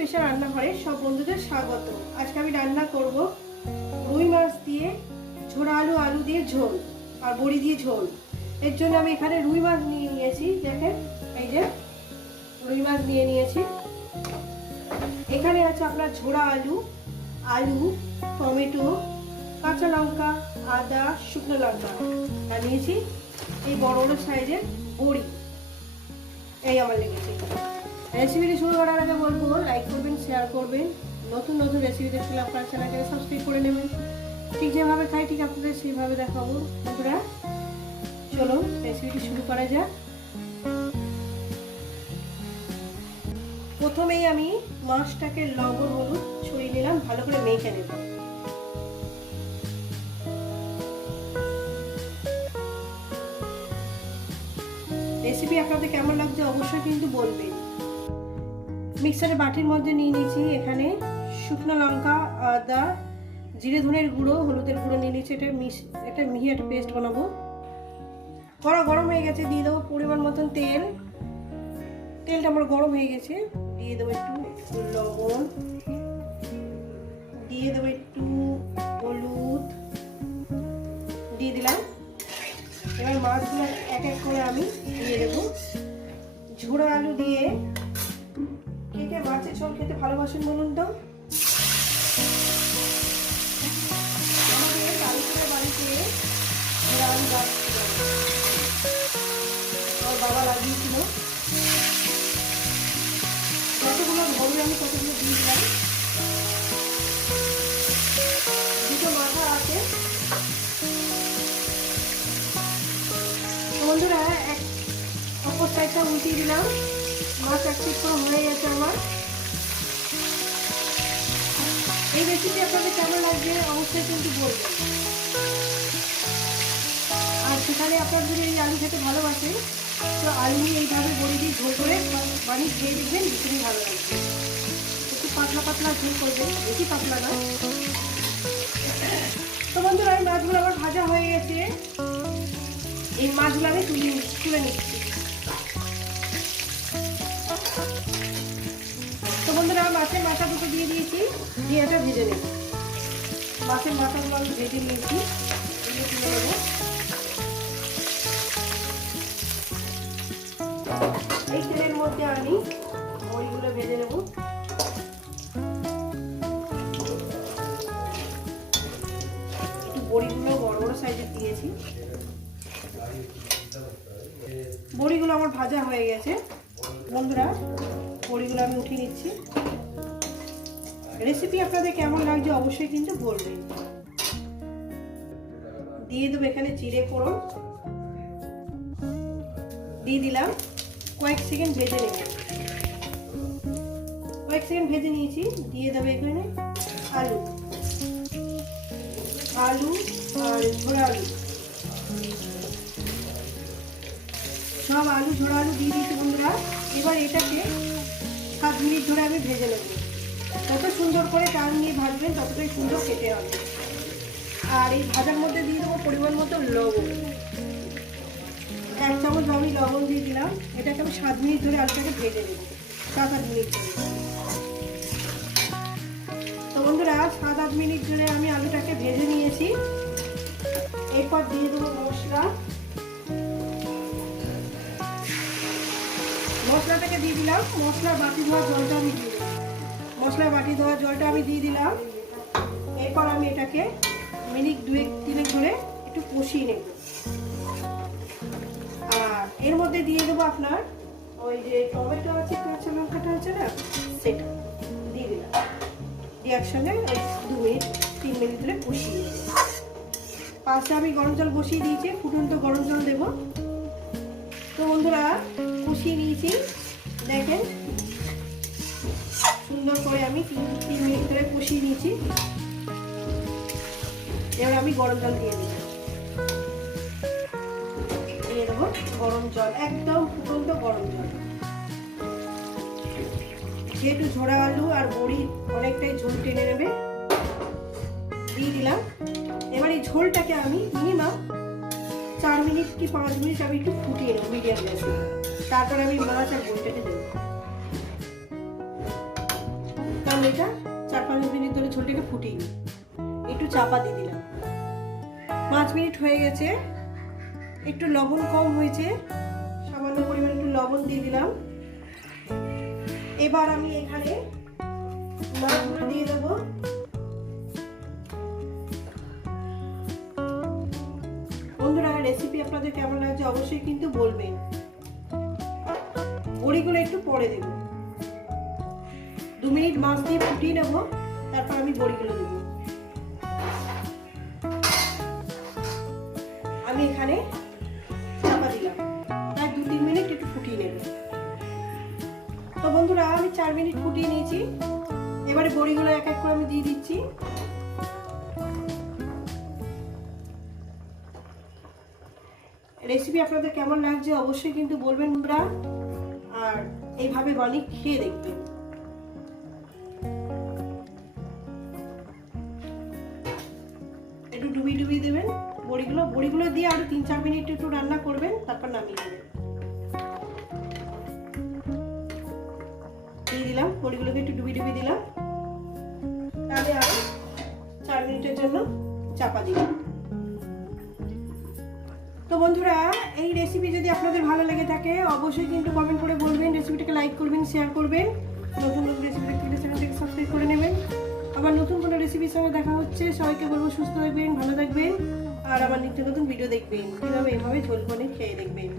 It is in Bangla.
স্পেশাল রান্নাঘরে সব বন্ধুদের স্বাগত। আজকে আমি রান্না করব রুই মাছ দিয়ে ঝোড়া আলু আলু দিয়ে ঝোল আর বড়ি দিয়ে ঝোল। এর জন্য আমি এখানে রুই মাছ নিয়ে নিয়েছি, দেখেন, এই যে রুই মাছ নিয়ে নিয়েছি। এখানে আছে আপনার ঝোড়া আলু আলু, টমেটো, কাঁচা লঙ্কা, আদা, শুকনো লঙ্কা। আর নিয়েছি এই বড় বড় সাইজের বড়ি। এই আমার লেগেছে। রেসিপিটি শুরু করার আগে বলব লাইক করবেন শেয়ার করবেন। নতুন নতুন রেসিপি দেখলে আপনার চ্যানেলকে সাবস্ক্রাইব করে নেবেন। ঠিক যেভাবে খাই, ঠিক আপনাদের সেইভাবে দেখাবো। বন্ধুরা চলো রেসিপিটি শুরু করা যাক। প্রথমেই আমি মাছটাকে লবণ, হলুদ ছড়িয়ে নিলাম, ভালো করে মেখে নেব। রেসিপি আপনাদের কেমন লাগছে অবশ্যই কিন্তু বলবেন। মিক্সারের বাটির মধ্যে নিয়ে নিয়েছি এখানে শুকনো লঙ্কা, আদা, জিরে ধনের গুঁড়ো, হলুদের গুঁড়ো নিয়ে নিয়েছি। এটা মিশ একটা মিহি একটা পেস্ট বানাবো। কড়া গরম হয়ে গেছে, দিয়ে দেবো পরিমাণ মতন তেল। তেলটা আমার গরম হয়ে গেছে, দিয়ে দেবো একটু লবণ। দিয়ে দেবো একটু হলুদ। দিয়ে দিলাম। এবার মাছগুলো এক এক করে আমি দিয়ে দেবো। ঝোড়া আলু দিয়ে কে মাছের ঝোল খেতে ভালোবাসেন বলুন তো? আমাদের বাড়িতে বাড়িতে গাছ আমার বাবা লাগিয়েছিল। যতগুলো ধরবে আমি ততগুলো দিয়ে দিলাম। দুটো মাথা আছে। বন্ধুরা, এক অপর সাইডটা উল্টিয়ে দিলাম। মাছ এক করে হয়ে গেছে আমার। এই রেসিপি আপনাদের কেমন লাগবে অবশ্যই কিন্তু বলবেন। আর সেখানে আপনার যদি এই আলু খেতে ভালোবাসে, তো আলু নিয়ে এইভাবে বড়ি দিয়ে ঝোল করে বানিয়ে খেয়ে দেখবেন ভীষণই ভালো লাগবে। একটু পাতলা পাতলা ঝোল করবেন, বেশি পাতলা না। তো বন্ধুরা, এই মাছগুলো আমার ভাজা হয়ে গেছে। এই মাছগুলো আমি তুলে তুলে নিচ্ছি। তো বন্ধুরা মাছের মাথা দুটো দিয়ে দিয়েছি, দিয়ে ভেজে নেব। মাছের মাথাগুলো আমি ভেজে নিয়েছি নেব। এই তেলের মধ্যে আমি বড়িগুলো ভেজে নেব। বড়িগুলো বড় বড় দিয়েছি। বড়িগুলো আমার ভাজা হয়ে গেছে। বন্ধুরা বড়িগুলো আমি উঠিয়ে নিচ্ছি। রেসিপি আপনাদের কেমন লাগছে অবশ্যই কিন্তু বলবেন। দিয়ে দেবো এখানে জিরে ফোড়ন। দিয়ে দিলাম কয়েক সেকেন্ড ভেজে নেব কয়েক সেকেন্ড ভেজে নিয়েছি, দিয়ে দেবো এখানে আলু। আলু আর ঝোড়া আলু সব আলু ঝোড়া আলু দিয়ে দিয়েছি বন্ধুরা। এবার এটাকে সাত মিনিট ধরে আমি ভেজে নেব। যত সুন্দর করে টান নিয়ে ভাজবেন, ততটাই সুন্দর খেতে হবে। আর এই ভাজার মধ্যে দিয়ে দেবো পরিমাণ মতো লবণ। এক চামচ আমি লবণ দিয়ে দিলাম। এটাকে আমি সাত মিনিট ধরে আলুটাকে ভেজে নেব। সাত আট মিনিট ধরে। তো বন্ধুরা, সাত আট মিনিট ধরে আমি আলুটাকে ভেজে নিয়েছি। এরপর দিয়ে দেবো মশলা। মশলাটাকে দিয়ে দিলাম। মশলা বাটি ধোয়া জলটা আমি দিয়ে দিলাম। মশলার বাটি ধোয়া জলটা আমি দিয়ে দিলাম। এরপর আমি এটাকে মিনিট দুয়েক, তিনেক ধরে একটু কষিয়ে নেব। আর এর মধ্যে দিয়ে দেবো আপনার ওই যে টমেটো আছে, কাঁচা লঙ্কাটা আছে না, সেটা দিয়ে দিলাম। দিয়ে একসঙ্গে দু মিনিট, তিন মিনিট ধরে কষিয়ে পাশে আমি গরম জল বসিয়ে দিয়েছি, ফুটন্ত গরম জল দেবো। তো বন্ধুরা কষিয়ে নিয়েছি দেখেন, সুন্দর করে আমি তিন তিন মিনিট ধরে কষিয়ে নিয়েছি। এবার আমি গরম জল দিয়ে দিই দিয়ে দেবো গরম জল, একদম ফুটন্ত গরম জল। যেহেতু ঝোড়া আলু আর বড়ি অনেকটাই ঝোল টেনে নেবে, দিয়ে দিলাম। এবার এই ঝোলটাকে আমি মিনিমাম চার মিনিট কি পাঁচ মিনিট আমি একটু ফুটিয়ে নেব, মিডিয়াম গ্যাসে। তারপর আমি মাছ আর বড়িটাকে দেবো তাহলে এটা চার পাঁচ মিনিট ধরে ঝোলটাকে ফুটিয়ে নিই। একটু চাপা দিয়ে দিলাম। পাঁচ মিনিট হয়ে গেছে। একটু লবণ কম হয়েছে। সামান্য পরিমাণে একটু লবণ দিয়ে দিলাম। এবার আমি এখানে মাছগুলো দিয়ে দেবো। বন্ধুরা রেসিপি আপনাদের কেমন লাগছে অবশ্যই কিন্তু বলবেন। বড়িগুলো একটু পরে দেব। দু মিনিট মাছ দিয়ে ফুটিয়ে নেব, তারপর আমি বড়িগুলো দেবো। আমি এখানে চাপা দিলাম। তাই দু তিন মিনিট একটু ফুটিয়ে নেব। তো বন্ধুরা, আমি চার মিনিট ফুটিয়ে নিয়েছি। এবারে বড়িগুলো এক এক করে আমি দিয়ে দিচ্ছি। রেসিপি আপনাদের কেমন লাগছে অবশ্যই কিন্তু বলবেন বন্ধুরা। এইভাবে বানিয়ে খেয়ে দেখবেন একটু ডুবি ডুবি দেবেন বড়িগুলো। বড়িগুলো দিয়ে আরও তিন চার মিনিট একটু রান্না করবেন, তারপর নামিয়ে দেবেন দিয়ে দিলাম, বড়িগুলোকে একটু ডুবি ডুবি দিলাম। তাহলে আরও চার মিনিটের জন্য চাপা দিলাম। তো বন্ধুরা, এই রেসিপি যদি আপনাদের ভালো লেগে থাকে, অবশ্যই কিন্তু কমেন্ট করে বলবেন রেসিপিটাকে লাইক করবেন শেয়ার করবেন। নতুন নতুন রেসিপি দেখতে চ্যানেলটিকে সাবস্ক্রাইব করে নেবেন। আবার নতুন কোনো রেসিপির সঙ্গে দেখা হচ্ছে, সবাইকে বলব সুস্থ থাকবেন, ভালো থাকবেন। আর আমার নিত্য নতুন ভিডিও দেখবেন। কীভাবে এভাবে ঝোল করে খেয়ে দেখবেন।